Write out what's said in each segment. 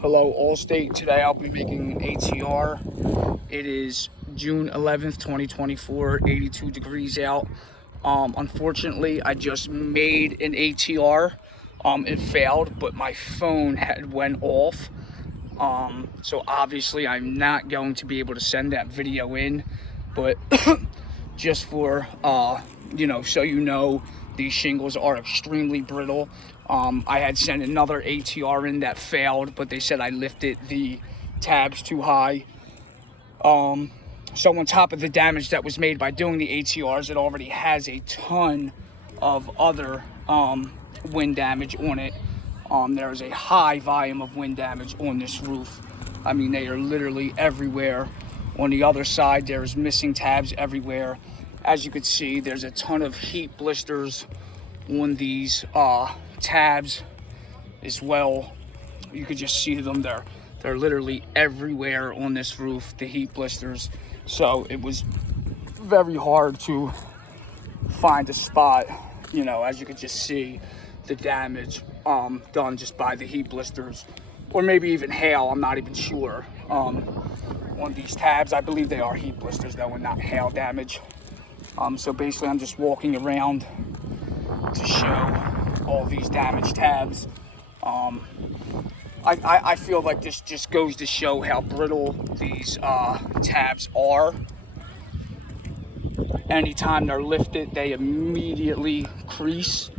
Hello, Allstate. Today I'll be making an ATR. It is June 11th, 2024, 82 degrees out. Unfortunately, I just made an ATR. It failed, but my phone had went off. So obviously I'm not going to be able to send that video in, but just for, so you know, these shingles are extremely brittle. I had sent another ATR in that failed, but they said I lifted the tabs too high. So on top of the damage that was made by doing the ATRs, it already has a ton of other wind damage on it. There is a high volume of wind damage on this roof. I mean, they are literally everywhere. On the other side, there's missing tabs everywhere. As you can see, there's a ton of heat blisters on these tabs as well. You could just see them there. They're literally everywhere on this roof, the heat blisters. So it was very hard to find a spot, as you could just see the damage done just by the heat blisters, or maybe even hail. I'm not even sure. On these tabs, I believe they are heat blisters though, and not hail damage. So basically I'm just walking around to show all these damaged tabs. I feel like this just goes to show how brittle these tabs are. Anytime they're lifted, they immediately crease.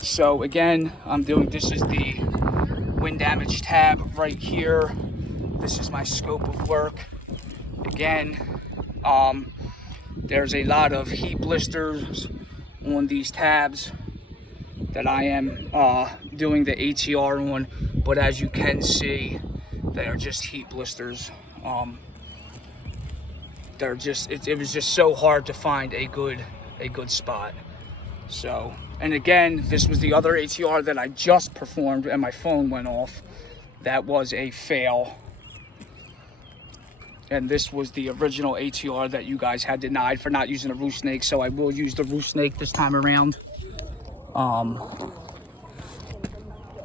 So again, this is the wind damage tab right here. This is my scope of work. Again, there's a lot of heat blisters on these tabs that I am doing the ATR on, but as you can see, they are just heat blisters. It was just so hard to find a good spot. So, and again, this was the other ATR that I just performed and my phone went off. That was a fail. And this was the original ATR that you guys had denied for not using a roof snake, so I will use the roof snake this time around.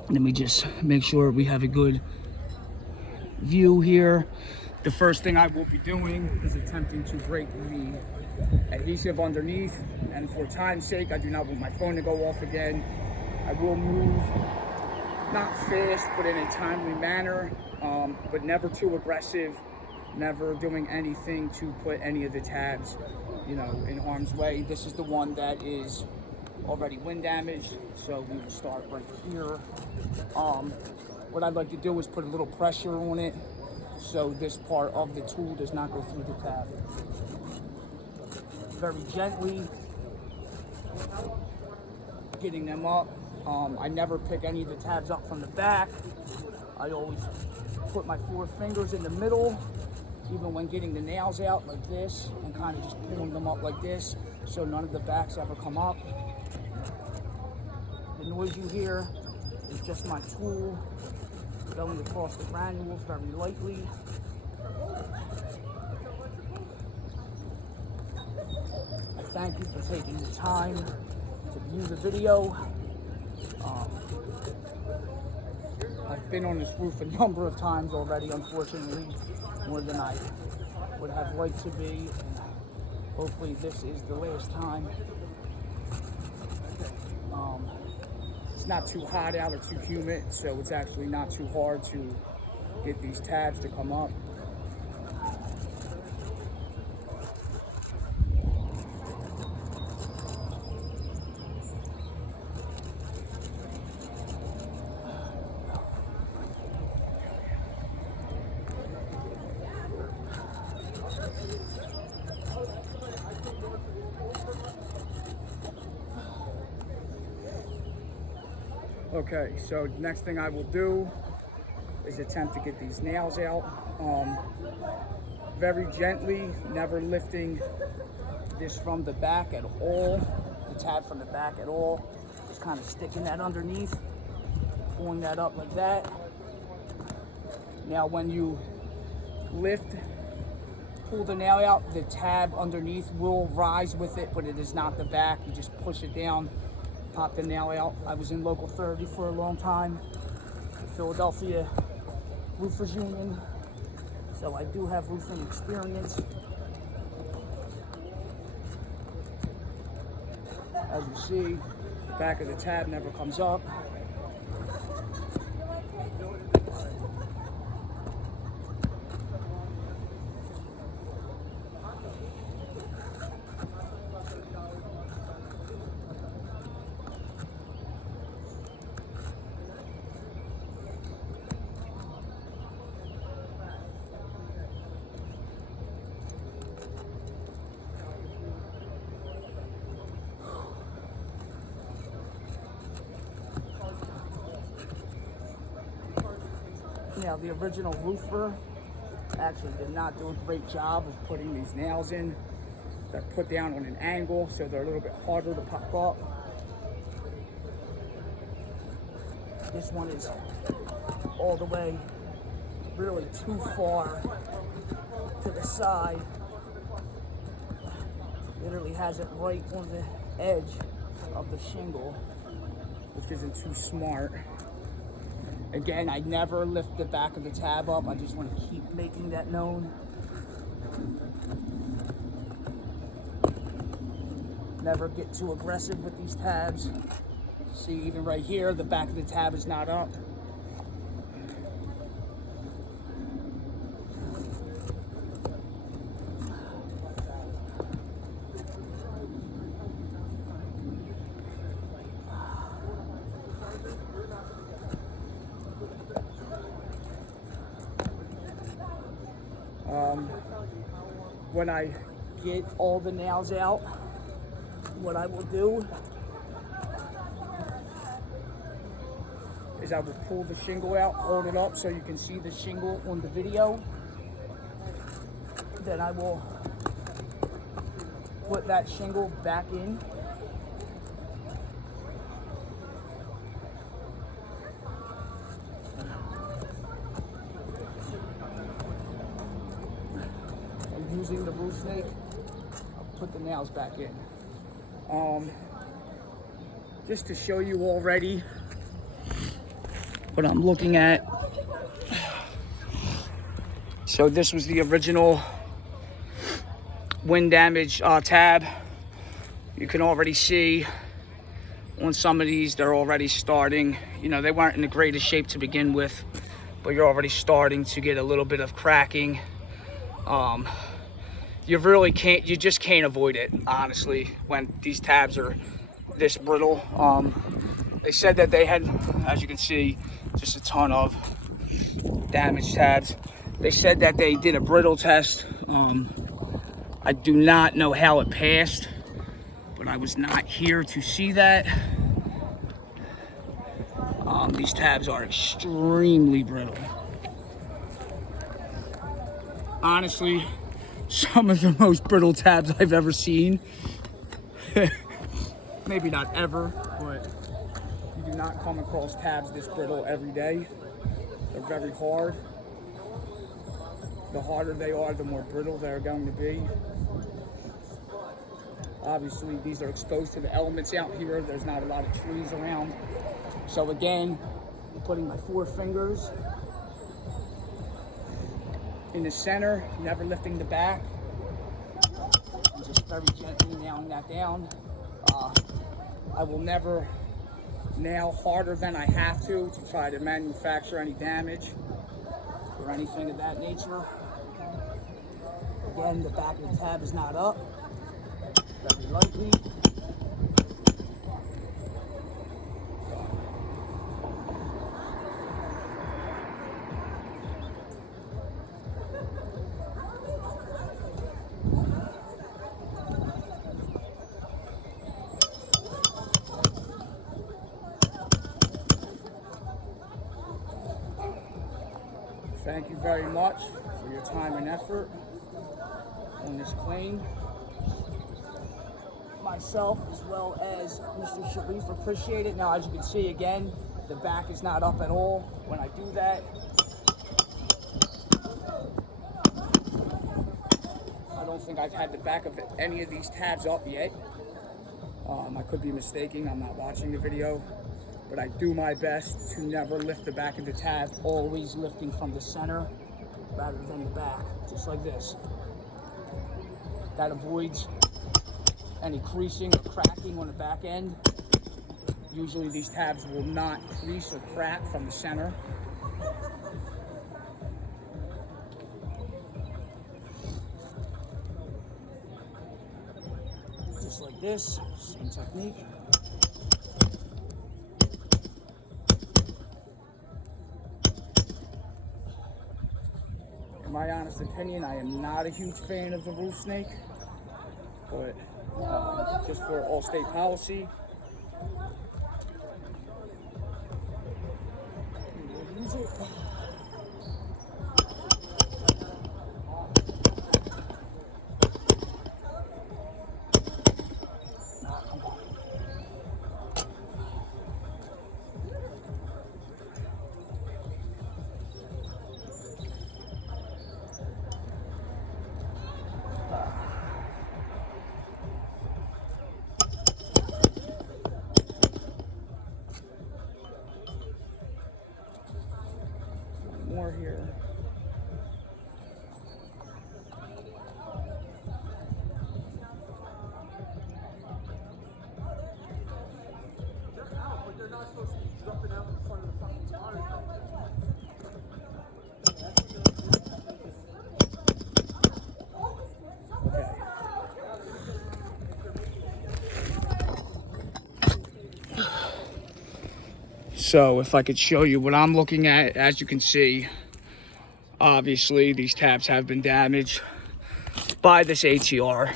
Let me just make sure we have a good view here. The first thing I will be doing is attempting to break the adhesive underneath, and for time's sake, I do not want my phone to go off again. I will move, not fast, but in a timely manner, but never too aggressive, never doing anything to put any of the tabs, in harm's way. This is the one that is already wind damaged, so we will start right here. What I'd like to do is put a little pressure on it so this part of the tool does not go through the tab. Very gently getting them up. I never pick any of the tabs up from the back. I always put my 4 fingers in the middle, even when getting the nails out like this, and kind of just pulling them up like this, so none of the backs ever come up. The noise you hear is just my tool going across the granules very lightly. I thank you for taking the time to view the video. I've been on this roof a number of times already, unfortunately, more than I would have liked to be, and hopefully this is the last time. It's not too hot out or too humid, so it's actually not too hard to get these tabs to come up. Okay, so next thing I will do is attempt to get these nails out. Very gently, never lifting this from the back at all, the tab from the back at all. Just kind of sticking that underneath, pulling that up like that. Now when you pull the nail out, the tab underneath will rise with it, but it is not the back. You just push it down, pop the nail out. I was in local 30 for a long time. Philadelphia Roofers Union, so I do have roofing experience. As you see, the back of the tab never comes up. Now, the original roofer actually did not do a great job of putting these nails in. They're put down on an angle, so they're a little bit harder to pop up. This one is all the way really too far to the side. Literally has it right on the edge of the shingle, which isn't too smart. Again, I never lift the back of the tab up. I just want to keep making that known. Never get too aggressive with these tabs. See, even right here, the back of the tab is not up. When I get all the nails out, what I will do is I will pull the shingle out, hold it up so you can see the shingle on the video. Then I will put that shingle back in. Using the roof snake, I'll put the nails back in. Just to show you already what I'm looking at. So this was the original wind damage tab. You can already see on some of these, they're already starting. You know, they weren't in the greatest shape to begin with, but you're already starting to get a little bit of cracking. You just can't avoid it, honestly, when these tabs are this brittle. They said that they had, as you can see, just a ton of damaged tabs. They said that they did a brittle test. I do not know how it passed, but I was not here to see that. These tabs are extremely brittle. Honestly, some of the most brittle tabs I've ever seen. Maybe not ever, but you do not come across tabs this brittle every day. They're very hard. The harder they are, the more brittle they're going to be. Obviously, these are exposed to the elements out here. There's not a lot of trees around. So again, I'm putting my 4 fingers in the center, never lifting the back, and just very gently nailing that down. I will never nail harder than I have to try to manufacture any damage or anything of that nature. Again, the back of the tab is not up. Very lightly. Thank you very much for your time and effort on this claim. Myself as well as Mr. Sharif appreciate it. Now, as you can see, again, the back is not up at all when I do that. I don't think I've had the back of any of these tabs up yet. I could be mistaken. I'm not watching the video. but I do my best to never lift the back of the tab, always lifting from the center rather than the back, just like this. That avoids any creasing or cracking on the back end. Usually these tabs will not crease or crack from the center. Just like this, same technique. In my honest opinion, I am not a huge fan of the roof snake, but just for all state policy, we'll use it. More here. They're out, but they're not supposed to be jumping out in front of the fucking monitor. So if I could show you what I'm looking at, as you can see, obviously these tabs have been damaged by this ATR.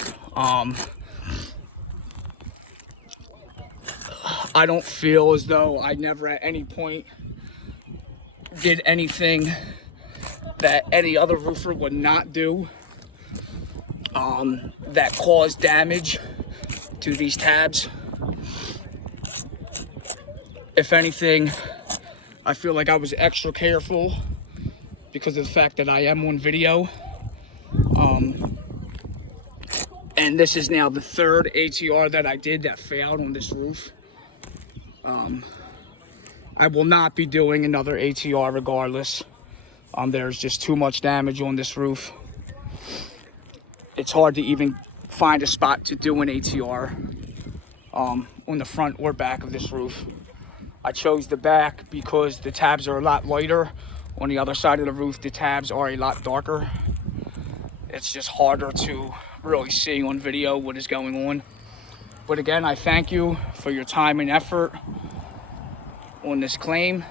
I don't feel as though I never at any point did anything that any other roofer would not do that caused damage to these tabs. If anything, I feel like I was extra careful because of the fact that I am on video. And this is now the third ATR that I did that failed on this roof. I will not be doing another ATR regardless. There's just too much damage on this roof. It's hard to even find a spot to do an ATR on the front or back of this roof. I chose the back because the tabs are a lot lighter. On the other side of the roof, the tabs are a lot darker. It's just harder to really see on video what is going on. But again, I thank you for your time and effort on this claim.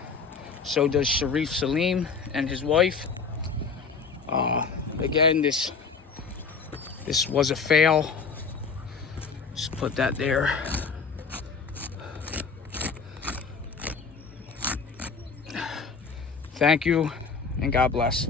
So does Sharif Salim and his wife. Again, this was a fail. Just put that there. Thank you, and God bless.